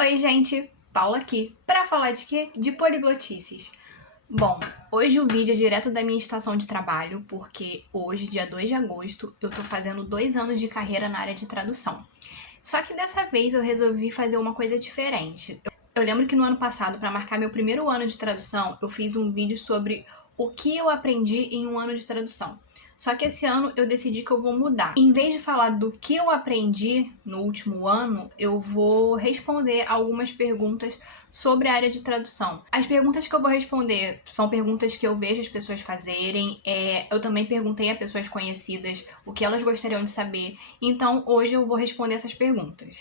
Oi, gente, Paula aqui, pra falar de quê? De poliglotices. Bom, hoje o vídeo é direto da minha estação de trabalho, porque hoje, dia 2 de agosto, eu tô fazendo 2 anos de carreira na área de tradução. Só que dessa vez eu resolvi fazer uma coisa diferente. Eu lembro que no ano passado, para marcar meu primeiro ano de tradução, eu fiz um vídeo sobre o que eu aprendi em um ano de tradução. Só que esse ano eu decidi que eu vou mudar. Em vez de falar do que eu aprendi no último ano, eu vou responder algumas perguntas sobre a área de tradução. As perguntas que eu vou responder são perguntas que eu vejo as pessoas fazerem. Eu também perguntei a pessoas conhecidas o que elas gostariam de saber. Então hoje eu vou responder essas perguntas.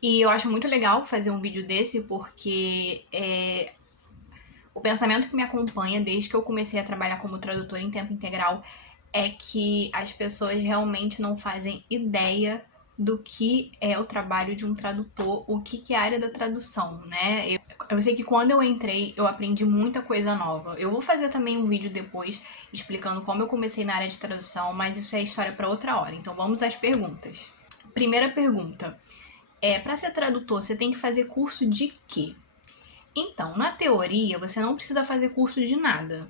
E eu acho muito legal fazer um vídeo desse porque o pensamento que me acompanha desde que eu comecei a trabalhar como tradutora em tempo integral é que as pessoas realmente não fazem ideia do que é o trabalho de um tradutor, o que é a área da tradução, né? Eu sei que quando eu entrei, eu aprendi muita coisa nova. Eu vou fazer também um vídeo depois explicando como eu comecei na área de tradução, mas isso é história para outra hora. Então vamos às perguntas. Primeira pergunta. Para ser tradutor, você tem que fazer curso de quê? Então, na teoria, você não precisa fazer curso de nada.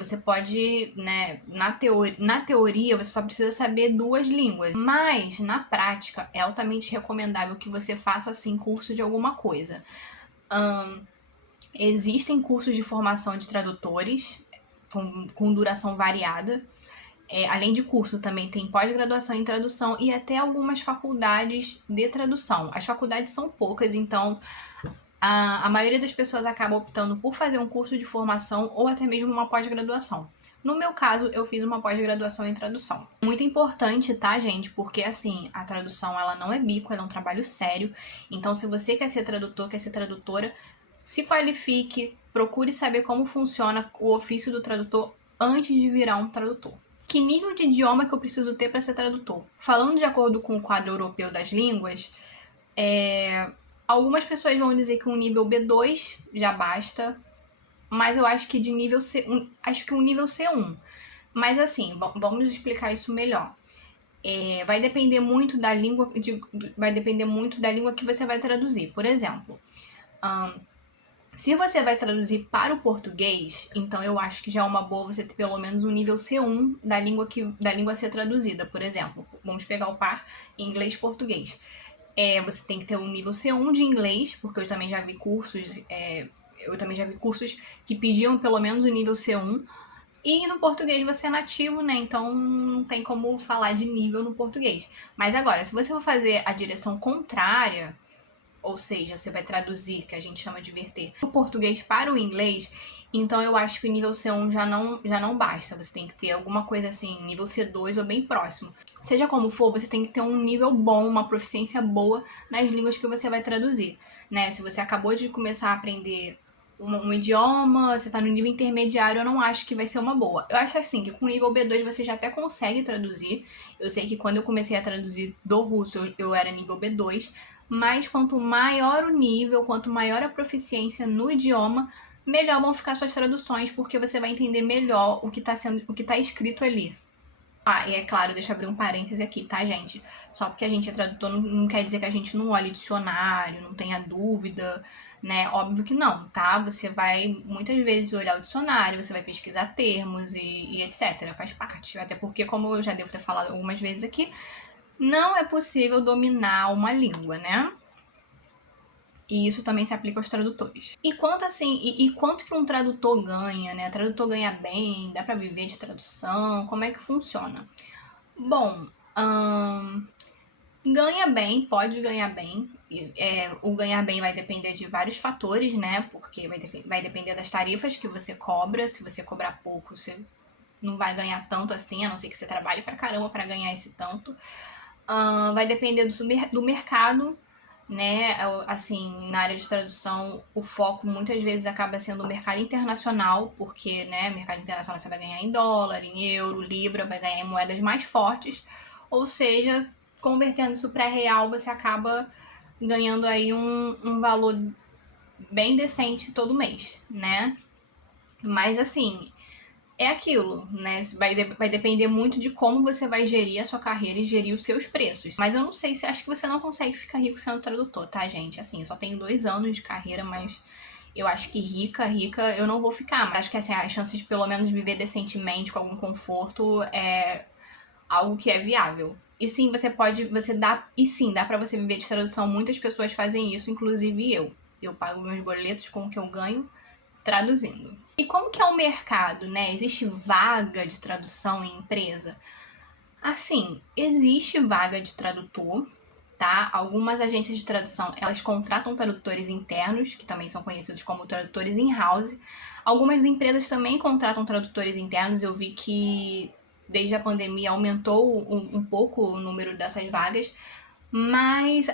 Você pode, né, na teoria você só precisa saber 2 línguas, mas na prática é altamente recomendável que você faça, assim, curso de alguma coisa. Existem cursos de formação de tradutores com duração variada. Além de curso, também tem pós-graduação em tradução e até algumas faculdades de tradução. As faculdades são poucas, então a maioria das pessoas acaba optando por fazer um curso de formação ou até mesmo uma pós-graduação. No meu caso, eu fiz uma pós-graduação em tradução. Muito importante, tá, gente? Porque, assim, a tradução, ela não é bico, ela é um trabalho sério. Então, se você quer ser tradutor, quer ser tradutora, se qualifique, procure saber como funciona o ofício do tradutor antes de virar um tradutor. Que nível de idioma que eu preciso ter para ser tradutor? Falando de acordo com o quadro europeu das línguas, algumas pessoas vão dizer que um nível B2 já basta, mas eu acho que de nível C1, acho que um nível C1. Mas assim, vamos explicar isso melhor. Vai depender muito da língua, vai depender muito da língua que você vai traduzir. Por exemplo, se você vai traduzir para o português, então eu acho que já é uma boa você ter pelo menos um nível C1 da língua a ser traduzida. Por exemplo, vamos pegar o par inglês-português. Você tem que ter um nível C1 de inglês, porque eu também já vi cursos, que pediam pelo menos o nível C1. E no português você é nativo, né? Então não tem como falar de nível no português. Mas agora, se você for fazer a direção contrária, ou seja, você vai traduzir, que a gente chama de verter, do português para o inglês, então eu acho que o nível C1 já não basta. Você tem que ter alguma coisa assim, nível C2 ou bem próximo. Seja como for, você tem que ter um nível bom, uma proficiência boa nas línguas que você vai traduzir, né? Se você acabou de começar a aprender um idioma, você tá no nível intermediário, eu não acho que vai ser uma boa. Eu acho assim, que com o nível B2 você já até consegue traduzir. Eu sei que quando eu comecei a traduzir do russo, eu era nível B2, mas quanto maior o nível, quanto maior a proficiência no idioma, melhor vão ficar suas traduções, porque você vai entender melhor o que tá escrito ali. E é claro, deixa eu abrir um parêntese aqui, tá, gente? Só porque a gente é tradutor não quer dizer que a gente não olhe dicionário, não tenha dúvida, né? Óbvio que não, tá? Você vai muitas vezes olhar o dicionário, você vai pesquisar termos e etc. Faz parte. Até porque, como eu já devo ter falado algumas vezes aqui, não é possível dominar uma língua, né? E isso também se aplica aos tradutores. E quanto assim, e quanto que um tradutor ganha, né? O tradutor ganha bem, dá pra viver de tradução, como é que funciona? Bom, ganha bem, pode ganhar bem. O ganhar bem vai depender de vários fatores, né? Porque vai depender das tarifas que você cobra. Se você cobrar pouco, você não vai ganhar tanto assim, a não ser que você trabalhe pra caramba pra ganhar esse tanto. Vai depender do mercado, né? Assim, na área de tradução, o foco muitas vezes acaba sendo o mercado internacional, porque, né, mercado internacional você vai ganhar em dólar, em euro, libra, vai ganhar em moedas mais fortes, ou seja, convertendo isso para real, você acaba ganhando aí um valor bem decente todo mês, né? Mas assim, é aquilo, né? Vai depender muito de como você vai gerir a sua carreira e gerir os seus preços. Mas eu não sei se acho que você não consegue ficar rico sendo tradutor, tá, gente? Assim, eu só tenho 2 anos de carreira, mas eu acho que rica eu não vou ficar. Mas acho que assim, as chances de pelo menos viver decentemente, com algum conforto, é algo que é viável. E sim, dá pra você viver de tradução. Muitas pessoas fazem isso, inclusive eu. Eu pago meus boletos com o que eu ganho traduzindo. E como que é o mercado, né? Existe vaga de tradução em empresa? Assim, existe vaga de tradutor, tá? Algumas agências de tradução, elas contratam tradutores internos, que também são conhecidos como tradutores in-house. Algumas empresas também contratam tradutores internos. Eu vi que desde a pandemia aumentou um pouco o número dessas vagas, mas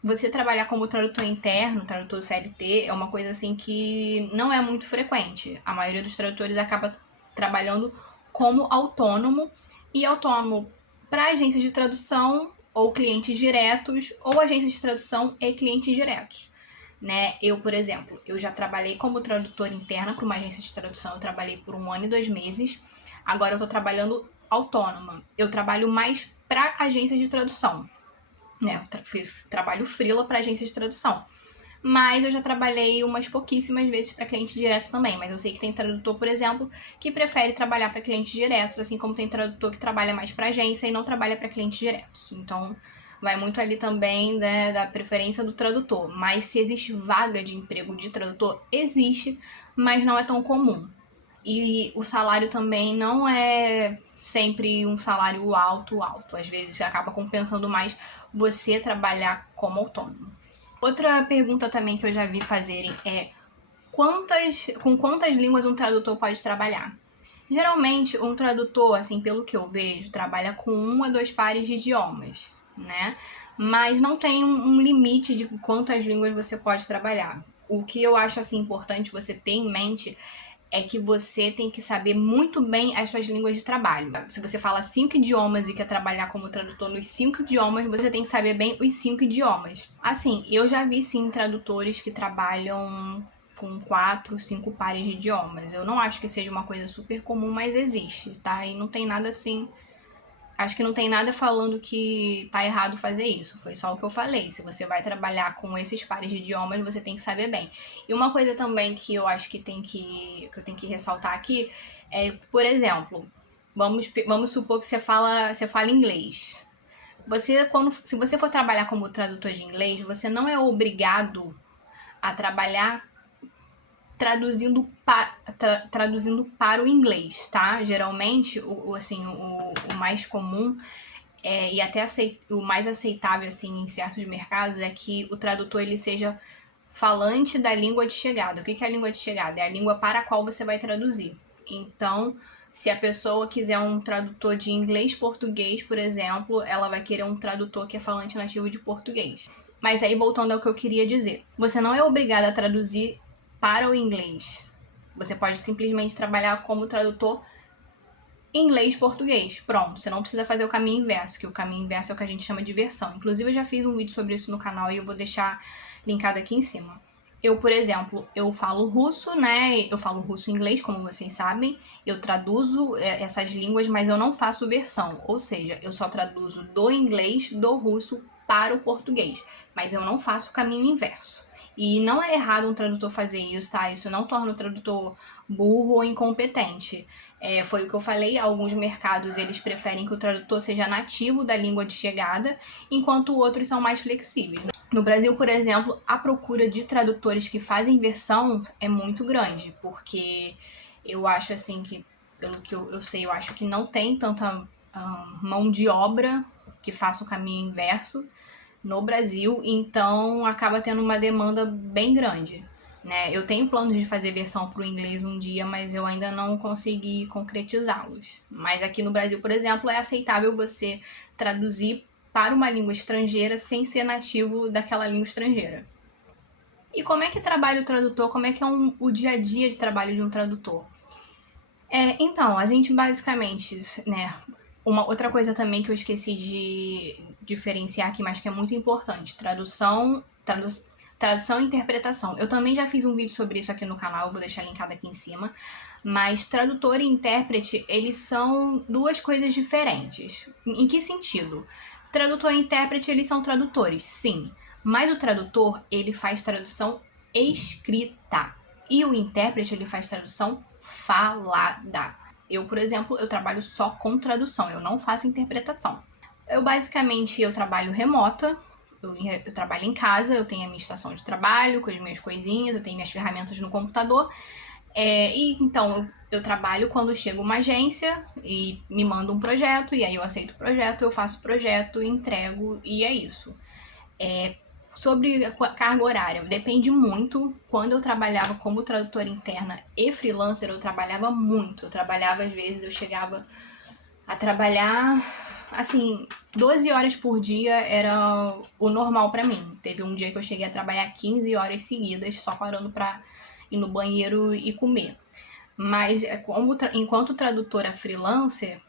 você trabalhar como tradutor interno, tradutor CLT, é uma coisa assim que não é muito frequente. A maioria dos tradutores acaba trabalhando como autônomo, e autônomo para agências de tradução ou clientes diretos, ou agências de tradução e clientes diretos. Né? Eu, por exemplo, eu já trabalhei como tradutora interna para uma agência de tradução. Eu trabalhei por 1 ano e 2 meses. Agora eu estou trabalhando autônoma. Eu trabalho mais para agências de tradução, né? Trabalho freela para agência de tradução. Mas eu já trabalhei umas pouquíssimas vezes para cliente direto também. Mas eu sei que tem tradutor, por exemplo, que prefere trabalhar para clientes diretos, assim como tem tradutor que trabalha mais para agência e não trabalha para clientes diretos. Então, vai muito ali também, né, da preferência do tradutor. Mas se existe vaga de emprego de tradutor, existe, mas não é tão comum. E o salário também não é sempre um salário alto. Às vezes acaba compensando mais você trabalhar como autônomo. Outra pergunta também que eu já vi fazerem é com quantas línguas um tradutor pode trabalhar? Geralmente, um tradutor, assim, pelo que eu vejo, trabalha com 1 a 2 pares de idiomas, né? Mas não tem um limite de quantas línguas você pode trabalhar. O que eu acho, assim, importante você ter em mente é que você tem que saber muito bem as suas línguas de trabalho. Se você fala 5 idiomas e quer trabalhar como tradutor nos 5 idiomas, você tem que saber bem os 5 idiomas. Assim, eu já vi sim tradutores que trabalham com 4, 5 pares de idiomas. Eu não acho que seja uma coisa super comum, mas existe, tá? E não tem nada assim. Acho que não tem nada falando que tá errado fazer isso. Foi só o que eu falei. Se você vai trabalhar com esses pares de idiomas, você tem que saber bem. E uma coisa também que eu acho que eu tenho que ressaltar aqui é, por exemplo, vamos supor que você fala inglês. Se você for trabalhar como tradutor de inglês, você não é obrigado a trabalhar traduzindo para o inglês, tá? Geralmente, o mais comum e até o mais aceitável assim em certos mercados é que o tradutor ele seja falante da língua de chegada. O que é a língua de chegada? É a língua para a qual você vai traduzir. Então, se a pessoa quiser um tradutor de inglês-português, por exemplo, ela vai querer um tradutor que é falante nativo de português. Mas aí, voltando ao que eu queria dizer, você não é obrigado a traduzir para o inglês. Você pode simplesmente trabalhar como tradutor inglês-português. Pronto, você não precisa fazer o caminho inverso, que o caminho inverso é o que a gente chama de versão. Inclusive, eu já fiz um vídeo sobre isso no canal e eu vou deixar linkado aqui em cima. Eu, por exemplo, eu falo russo, né? Eu falo russo e inglês, como vocês sabem. Eu traduzo essas línguas, mas eu não faço versão. Ou seja, eu só traduzo do inglês, do russo para o português. Mas eu não faço o caminho inverso. E não é errado um tradutor fazer isso, tá? Isso não torna o tradutor burro ou incompetente. Foi o que eu falei, alguns mercados eles preferem que o tradutor seja nativo da língua de chegada, enquanto outros são mais flexíveis. No Brasil, por exemplo, a procura de tradutores que fazem versão é muito grande, porque eu acho assim que, pelo que eu sei, eu acho que não tem tanta mão de obra que faça o caminho inverso no Brasil, então acaba tendo uma demanda bem grande. Né? Eu tenho planos de fazer versão para o inglês um dia, mas eu ainda não consegui concretizá-los. Mas aqui no Brasil, por exemplo, é aceitável você traduzir para uma língua estrangeira sem ser nativo daquela língua estrangeira. E como é que trabalha o tradutor? Como é que é o dia a dia de trabalho de um tradutor? Então, a gente basicamente, né, uma outra coisa também que eu esqueci de diferenciar aqui, mas que é muito importante, Tradução e interpretação. Eu também já fiz um vídeo sobre isso aqui no canal, vou deixar linkado aqui em cima. Mas tradutor e intérprete, eles são duas coisas diferentes. Em que sentido? Tradutor e intérprete, eles são tradutores, sim. Mas o tradutor, ele faz tradução escrita. E o intérprete, ele faz tradução falada. Eu, por exemplo, eu trabalho só com tradução, eu não faço interpretação. Eu trabalho remota, eu trabalho em casa, eu tenho a minha estação de trabalho com as minhas coisinhas, eu tenho minhas ferramentas no computador. E então eu trabalho quando chega uma agência e me manda um projeto, e aí eu aceito o projeto, eu faço o projeto, entrego, e é isso. Sobre a carga horária, depende muito. Quando eu trabalhava como tradutora interna e freelancer, eu trabalhava muito. Eu trabalhava, às vezes, eu chegava a trabalhar, assim, 12 horas por dia era o normal pra mim. Teve um dia que eu cheguei a trabalhar 15 horas seguidas, só parando pra ir no banheiro e comer. Mas enquanto tradutora freelancer,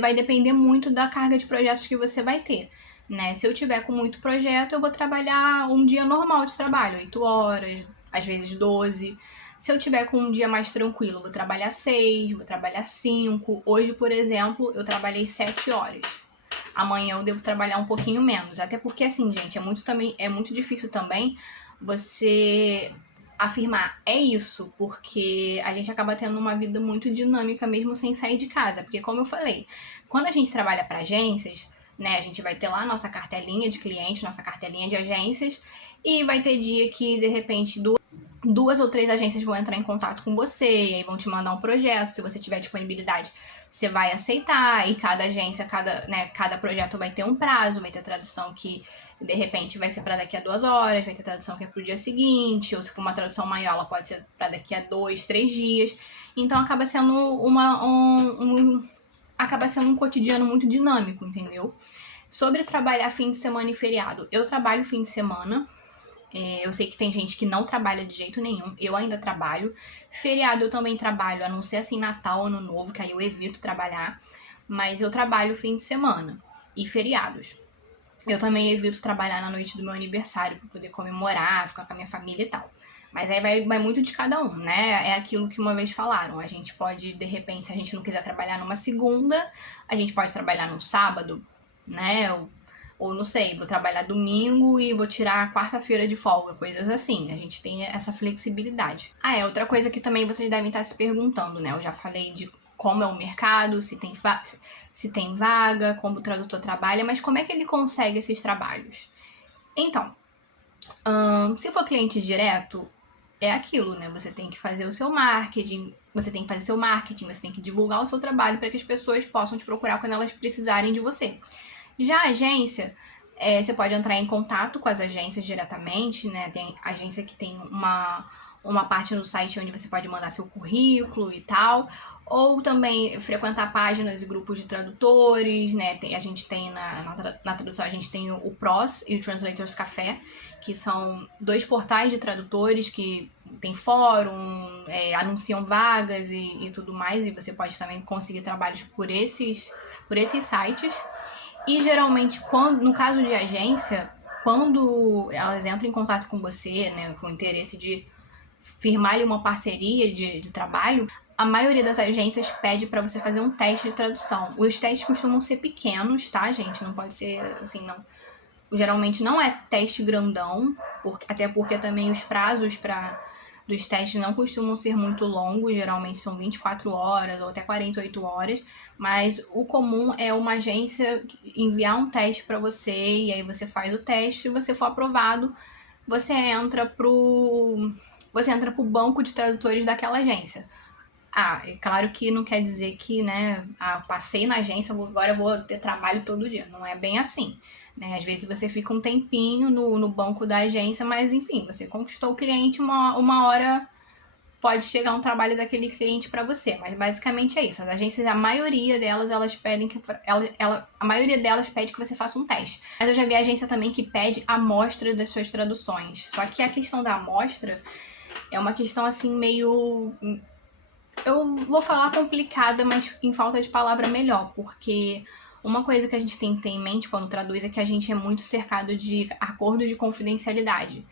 vai depender muito da carga de projetos que você vai ter, né? Se eu tiver com muito projeto, eu vou trabalhar um dia normal de trabalho, 8 horas, às vezes 12. Se eu tiver com um dia mais tranquilo, vou trabalhar 6, vou trabalhar 5. Hoje, por exemplo, eu trabalhei 7 horas. Amanhã eu devo trabalhar um pouquinho menos. Até porque, assim, gente, é muito difícil também você afirmar é isso, porque a gente acaba tendo uma vida muito dinâmica mesmo sem sair de casa. Porque, como eu falei, quando a gente trabalha para agências, né, a gente vai ter lá nossa cartelinha de clientes, nossa cartelinha de agências, e vai ter dia que, de repente, duas ou três agências vão entrar em contato com você, e aí vão te mandar um projeto. Se você tiver disponibilidade, você vai aceitar, e cada agência, cada projeto vai ter um prazo, vai ter tradução que de repente vai ser para daqui a 2 horas, vai ter tradução que é para o dia seguinte, ou se for uma tradução maior, ela pode ser para daqui a 2, 3 dias. Então acaba sendo um cotidiano muito dinâmico, entendeu? Sobre trabalhar fim de semana e feriado, eu trabalho fim de semana. Eu sei que tem gente que não trabalha de jeito nenhum, eu ainda trabalho. Feriado eu também trabalho, a não ser assim Natal, Ano Novo, que aí eu evito trabalhar. Mas eu trabalho fim de semana e feriados. Eu também evito trabalhar na noite do meu aniversário para poder comemorar, ficar com a minha família e tal. Mas aí vai muito de cada um, né? É aquilo que uma vez falaram. A gente pode, de repente, se a gente não quiser trabalhar numa segunda, a gente pode trabalhar num sábado, né? Ou não sei, vou trabalhar domingo e vou tirar a quarta-feira de folga, coisas assim. A gente tem essa flexibilidade. Outra coisa que também vocês devem estar se perguntando, né? Eu já falei de como é o mercado, se tem vaga, como o tradutor trabalha, mas como é que ele consegue esses trabalhos? Então, se for cliente direto, é aquilo, né? Você tem que fazer o seu marketing, você tem que divulgar o seu trabalho para que as pessoas possam te procurar quando elas precisarem de você. Já a agência, você pode entrar em contato com as agências diretamente, né? Tem agência que tem uma parte no site onde você pode mandar seu currículo e tal, ou também frequentar páginas e grupos de tradutores, né? A gente tem na tradução, a gente tem o PROS e o Translators Café, que são 2 portais de tradutores que tem fórum, anunciam vagas e tudo mais, e você pode também conseguir trabalhos por esses sites. E geralmente, no caso de agência, quando elas entram em contato com você, né, com o interesse de firmar ali uma parceria de trabalho, a maioria das agências pede para você fazer um teste de tradução. Os testes costumam ser pequenos, tá, gente? Não pode ser assim, não. Geralmente não é teste grandão, até porque também os prazos dos testes não costumam ser muito longos, geralmente são 24 horas ou até 48 horas, mas o comum é uma agência enviar um teste para você, e aí você faz o teste, se você for aprovado, você entra pro banco de tradutores daquela agência. É claro que não quer dizer que, né, passei na agência, agora eu vou ter trabalho todo dia. Não é bem assim, né? Às vezes você fica um tempinho no banco da agência, mas enfim, você conquistou o cliente, uma hora pode chegar um trabalho daquele cliente para você. Mas basicamente é isso. As agências, a maioria delas, elas pedem que a maioria delas pede que você faça um teste. Mas eu já vi agência também que pede amostra das suas traduções. Só que a questão da amostra é uma questão assim meio, eu vou falar complicada, mas em falta de palavra melhor, porque Uma coisa que a gente tem que ter em mente quando traduz é que a gente é muito cercado de acordos de confidencialidade.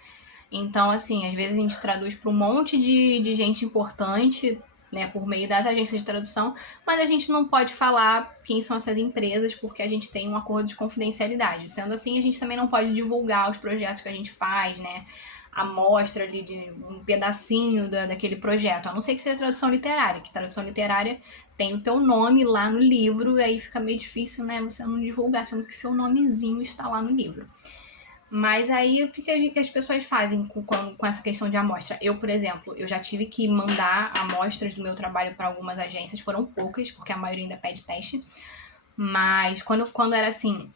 Então, assim, às vezes a gente traduz para um monte de gente importante, né, por meio das agências de tradução, mas a gente não pode falar quem são essas empresas porque a gente tem um acordo de confidencialidade. Sendo assim, a gente também não pode divulgar os projetos que a gente faz, né, a amostra ali de um pedacinho daquele projeto, a não ser que seja tradução literária, que tradução literária tem o teu nome lá no livro, e aí fica meio difícil, né, você não divulgar, sendo que seu nomezinho está lá no livro. Mas aí, o que as pessoas fazem com essa questão de amostra? Eu, por exemplo, eu já tive que mandar amostras do meu trabalho para algumas agências, foram poucas, porque a maioria ainda pede teste. Mas quando era assim,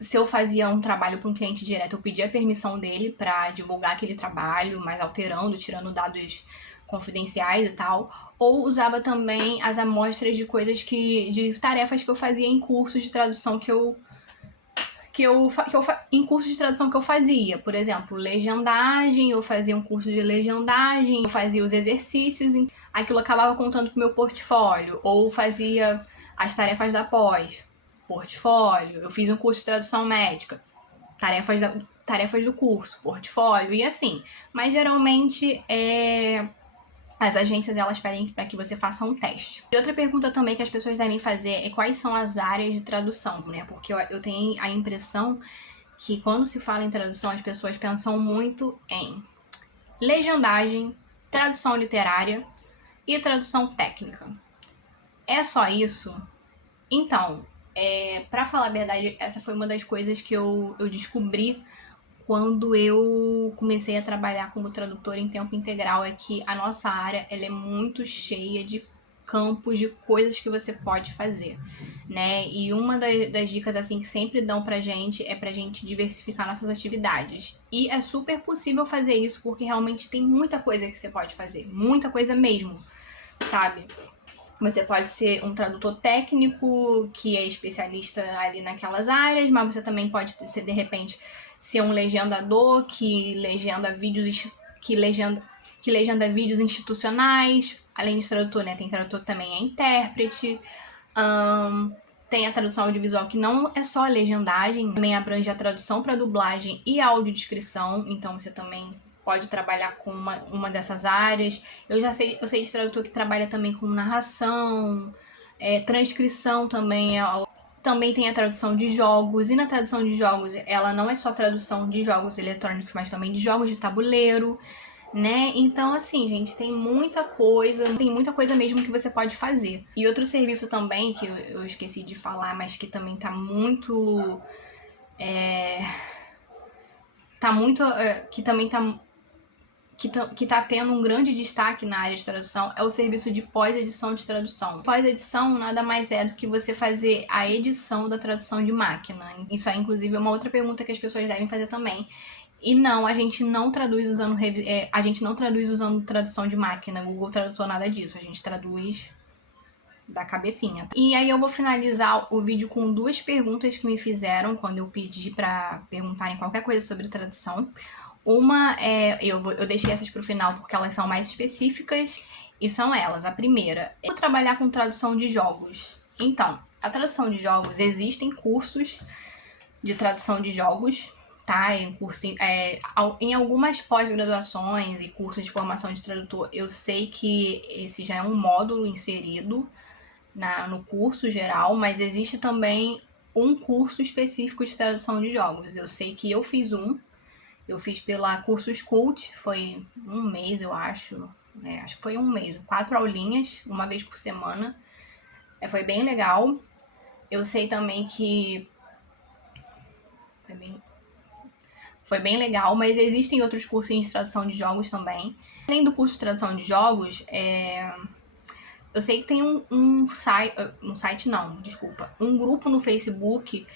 se eu fazia um trabalho para um cliente direto, eu pedia a permissão dele para divulgar aquele trabalho, mas alterando, tirando dados confidenciais e tal. Ou usava também as amostras de coisas de tarefas que eu fazia em cursos de tradução em cursos de tradução que eu fazia, por exemplo, legendagem, eu fazia um curso de legendagem, eu fazia os exercícios, aquilo acabava contando pro meu portfólio, ou fazia as tarefas da pós, portfólio, eu fiz um curso de tradução médica, tarefas do curso, portfólio e assim. Mas geralmente as agências, elas pedem para que você faça um teste. E outra pergunta também que as pessoas devem fazer é quais são as áreas de tradução, né? Porque eu tenho a impressão que quando se fala em tradução, as pessoas pensam muito em legendagem, tradução literária e tradução técnica. É só isso? Então, para falar a verdade, essa foi uma das coisas que eu descobri quando eu comecei a trabalhar como tradutora em tempo integral, é que a nossa área ela é muito cheia de campos, de coisas que você pode fazer, né? E uma das dicas assim que sempre dão pra gente é pra gente diversificar nossas atividades. E é super possível fazer isso porque realmente tem muita coisa que você pode fazer, muita coisa mesmo, sabe? Você pode ser um tradutor técnico que é especialista ali naquelas áreas, mas você também pode ser, de repente, ser um legendador que legenda vídeos institucionais. Além de tradutor, né? Tem tradutor que também é intérprete. Tem a tradução audiovisual que não é só a legendagem, também abrange a tradução para dublagem e a audiodescrição, então você também pode trabalhar com uma dessas áreas. Eu sei de tradutor que trabalha também com narração, transcrição também também tem a tradução de jogos, e na tradução de jogos ela não é só tradução de jogos eletrônicos, mas também de jogos de tabuleiro, né? Então, assim, gente, tem muita coisa mesmo que você pode fazer. E outro serviço também, que eu esqueci de falar, mas que também tá muito. Que tá tendo um grande destaque na área de tradução é o serviço de pós-edição de tradução. Pós-edição nada mais é do que você fazer a edição da tradução de máquina. Isso é, inclusive, uma outra pergunta que as pessoas devem fazer também. E não, a gente não traduz usando tradução de máquina, Google Tradutor, nada disso. A gente traduz da cabecinha. E aí eu vou finalizar o vídeo com duas perguntas que me fizeram quando eu pedi pra perguntarem qualquer coisa sobre tradução. Uma eu deixei essas pro final porque elas são mais específicas, e são elas. A primeira, eu vou trabalhar com tradução de jogos. Então, a tradução de jogos, existem cursos de tradução de jogos, tá? Em algumas pós-graduações e cursos de formação de tradutor, eu sei que esse já é um módulo inserido no curso geral, mas existe também um curso específico de tradução de jogos. Eu sei que eu fiz pela Cursos Cult, foi um mês, eu acho. Acho que foi um mês, 4 aulinhas, uma vez por semana. Foi bem legal. Eu sei também que foi bem legal, mas existem outros cursinhos de tradução de jogos também. Além do curso de tradução de jogos, eu sei que tem um grupo no Facebook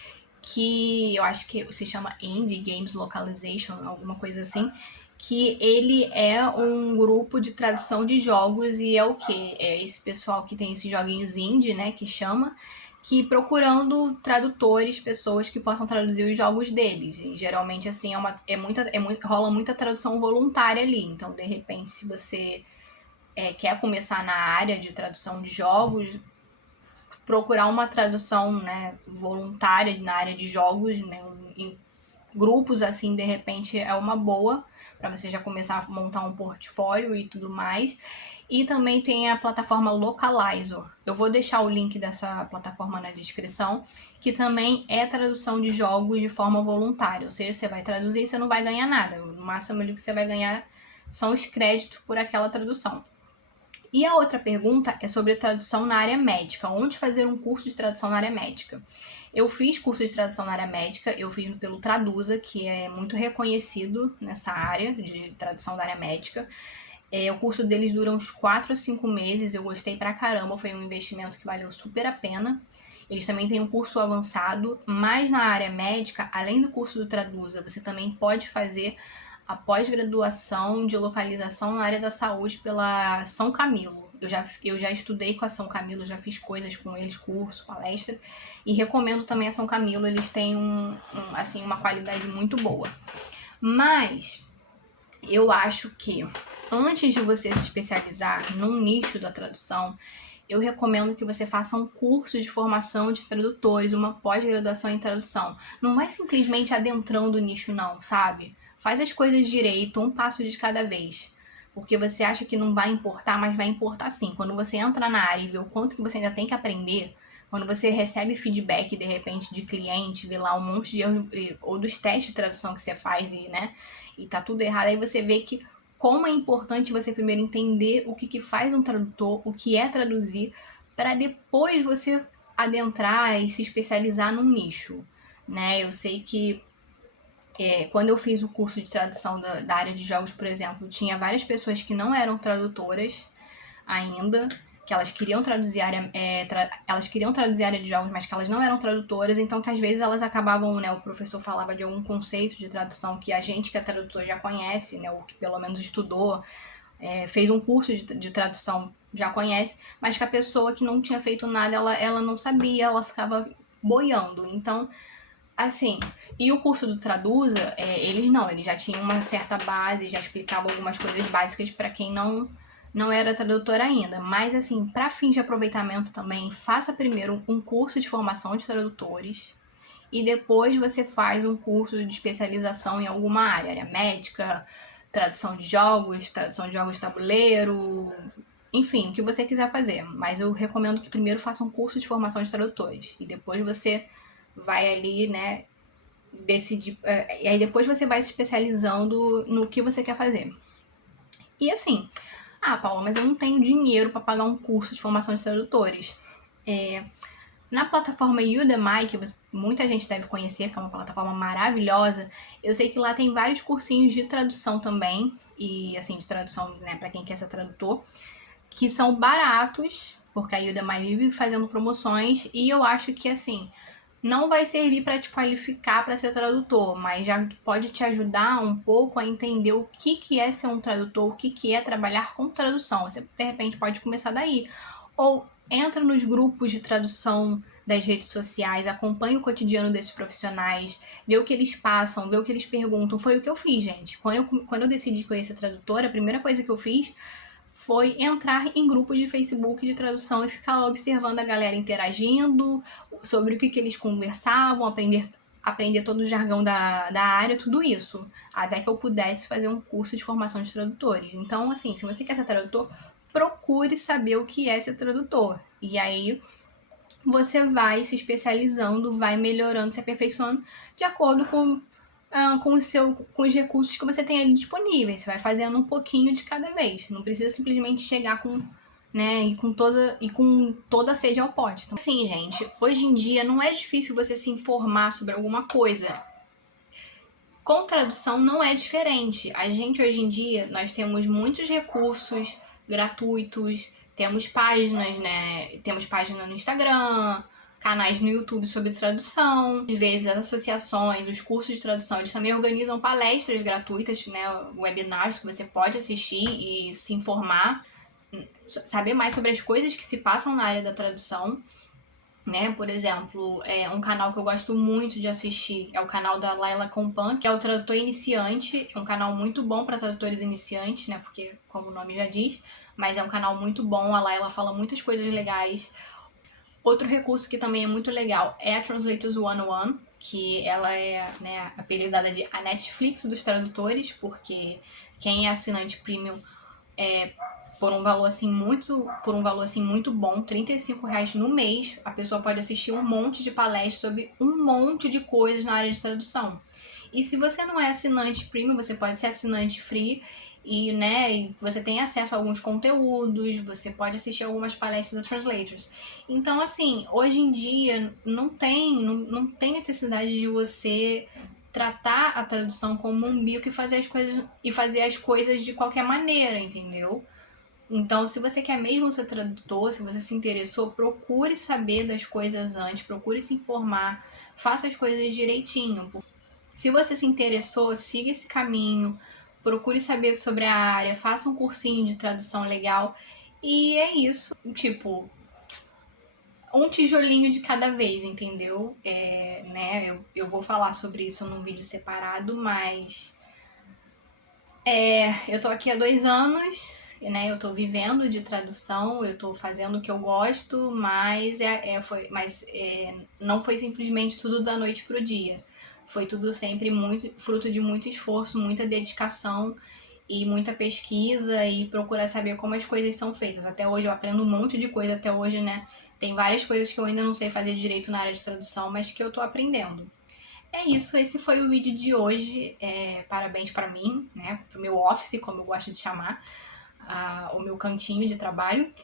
que eu acho que se chama Indie Games Localization, alguma coisa assim, que ele é um grupo de tradução de jogos, e é o quê? É esse pessoal que tem esses joguinhos indie, né, que chama, que procurando tradutores, pessoas que possam traduzir os jogos deles. E geralmente, assim, rola muita tradução voluntária ali. Então, de repente, se você quer começar na área de tradução de jogos, procurar uma tradução, né, voluntária na área de jogos, né, em grupos assim, de repente é uma boa para você já começar a montar um portfólio e tudo mais. E também tem a plataforma Localizer. Eu vou deixar o link dessa plataforma na descrição, que também é tradução de jogos de forma voluntária. Ou seja, você vai traduzir e você não vai ganhar nada. O máximo ali que você vai ganhar são os créditos por aquela tradução. E a outra pergunta é sobre tradução na área médica. Onde fazer um curso de tradução na área médica? Eu fiz curso de tradução na área médica, eu fiz pelo Traduza, que é muito reconhecido nessa área de tradução da área médica. O curso deles dura uns 4 a 5 meses, eu gostei pra caramba, foi um investimento que valeu super a pena. Eles também têm um curso avançado, mas na área médica, além do curso do Traduza, você também pode fazer a pós-graduação de localização na área da saúde pela São Camilo. Eu já estudei com a São Camilo, já fiz coisas com eles, curso, palestra, e recomendo também a São Camilo, eles têm assim, uma qualidade muito boa. Mas eu acho que antes de você se especializar num nicho da tradução, eu recomendo que você faça um curso de formação de tradutores, uma pós-graduação em tradução. Não vai simplesmente adentrando o nicho não, sabe? Faz as coisas direito, um passo de cada vez. Porque você acha que não vai importar, mas vai importar sim. Quando você entra na área e vê o quanto que você ainda tem que aprender, quando você recebe feedback, de repente, de cliente, vê lá um monte de erro, ou dos testes de tradução que você faz e tá tudo errado, aí você vê que como é importante você primeiro entender o que faz um tradutor, o que é traduzir, para depois você adentrar e se especializar num nicho, né? Eu sei que quando eu fiz o curso de tradução da área de jogos, por exemplo, tinha várias pessoas que não eram tradutoras ainda, que elas queriam traduzir elas queriam traduzir a área de jogos, mas que elas não eram tradutoras, então que às vezes elas acabavam, né, o professor falava de algum conceito de tradução que a gente que é tradutor já conhece, né, ou que pelo menos estudou, fez um curso de tradução, já conhece, mas que a pessoa que não tinha feito nada, ela não sabia, ela ficava boiando. Então, assim, e o curso do Traduza, eles já tinham uma certa base, já explicavam algumas coisas básicas para quem não era tradutor ainda. Mas, assim, para fins de aproveitamento também, faça primeiro um curso de formação de tradutores e depois você faz um curso de especialização em alguma área médica, tradução de jogos de tabuleiro, enfim, o que você quiser fazer. Mas eu recomendo que primeiro faça um curso de formação de tradutores e depois você vai ali, né, decidir. E aí depois você vai se especializando no que você quer fazer. E assim, Paula, mas eu não tenho dinheiro para pagar um curso de formação de tradutores. Na plataforma Udemy, que muita gente deve conhecer, que é uma plataforma maravilhosa, eu sei que lá tem vários cursinhos de tradução também, e assim, de tradução, né, para quem quer ser tradutor, que são baratos, porque a Udemy vive fazendo promoções, e eu acho que, assim, não vai servir para te qualificar para ser tradutor, mas já pode te ajudar um pouco a entender o que é ser um tradutor, o que é trabalhar com tradução. Você, de repente, pode começar daí. Ou entra nos grupos de tradução das redes sociais, acompanha o cotidiano desses profissionais, vê o que eles passam, vê o que eles perguntam. Foi o que eu fiz, gente. Quando eu decidi conhecer tradutora, a primeira coisa que eu fiz foi entrar em grupos de Facebook de tradução e ficar lá observando a galera interagindo sobre o que eles conversavam, aprender todo o jargão da área, tudo isso, até que eu pudesse fazer um curso de formação de tradutores. Então, assim, se você quer ser tradutor, procure saber o que é ser tradutor. E aí você vai se especializando, vai melhorando, se aperfeiçoando de acordo com os recursos que você tem ali disponíveis. Você vai fazendo um pouquinho de cada vez. Não precisa simplesmente chegar com, né, e com toda a sede ao pote. Então, assim, gente, hoje em dia não é difícil você se informar sobre alguma coisa. Com tradução não é diferente. A gente hoje em dia, nós temos muitos recursos gratuitos, temos páginas, né? Temos página no Instagram, canais no YouTube sobre tradução. Às vezes as associações, os cursos de tradução, eles também organizam palestras gratuitas, né? Webinars que você pode assistir e se informar, saber mais sobre as coisas que se passam na área da tradução. Né? Por exemplo, um canal que eu gosto muito de assistir é o canal da Laila Compan, que é o Tradutor Iniciante. É um canal muito bom para tradutores iniciantes, né? Porque, como o nome já diz, mas é um canal muito bom. A Laila fala muitas coisas legais. Outro recurso que também é muito legal é a Translators 101, que ela é, né, apelidada de a Netflix dos tradutores, porque quem é assinante premium por um valor assim muito bom, R$ 35 no mês, a pessoa pode assistir um monte de palestras sobre um monte de coisas na área de tradução. E se você não é assinante premium, você pode ser assinante free e, né, e você tem acesso a alguns conteúdos, você pode assistir algumas palestras da Translators. Então, assim, hoje em dia não tem necessidade de você tratar a tradução como um bico e fazer as coisas de qualquer maneira, entendeu? Então, se você quer mesmo ser tradutor, se você se interessou, procure saber das coisas antes, procure se informar, faça as coisas direitinho. Se você se interessou, siga esse caminho, procure saber sobre a área, faça um cursinho de tradução legal. E é isso, tipo, um tijolinho de cada vez, entendeu? Né, eu vou falar sobre isso num vídeo separado, mas eu tô aqui há 2 anos, né? Eu tô vivendo de tradução, eu tô fazendo o que eu gosto, mas não foi simplesmente tudo da noite pro dia. Foi tudo sempre muito fruto de muito esforço, muita dedicação e muita pesquisa e procurar saber como as coisas são feitas. Até hoje eu aprendo um monte de coisa, até hoje, né? Tem várias coisas que eu ainda não sei fazer direito na área de tradução, mas que eu tô aprendendo. É isso, esse foi o vídeo de hoje. Parabéns pra mim, né? Pro meu office, como eu gosto de chamar, o meu cantinho de trabalho.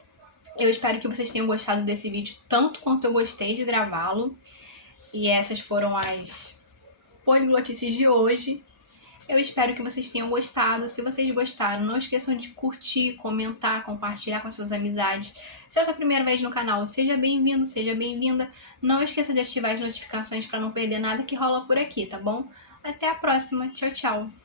Eu espero que vocês tenham gostado desse vídeo tanto quanto eu gostei de gravá-lo. E essas foram as poliglotices de hoje. Eu espero que vocês tenham gostado. Se vocês gostaram, não esqueçam de curtir, comentar, compartilhar com as suas amizades. Se é a sua primeira vez no canal, seja bem-vindo, seja bem-vinda. Não esqueça de ativar as notificações para não perder nada que rola por aqui, tá bom? Até a próxima. Tchau, tchau.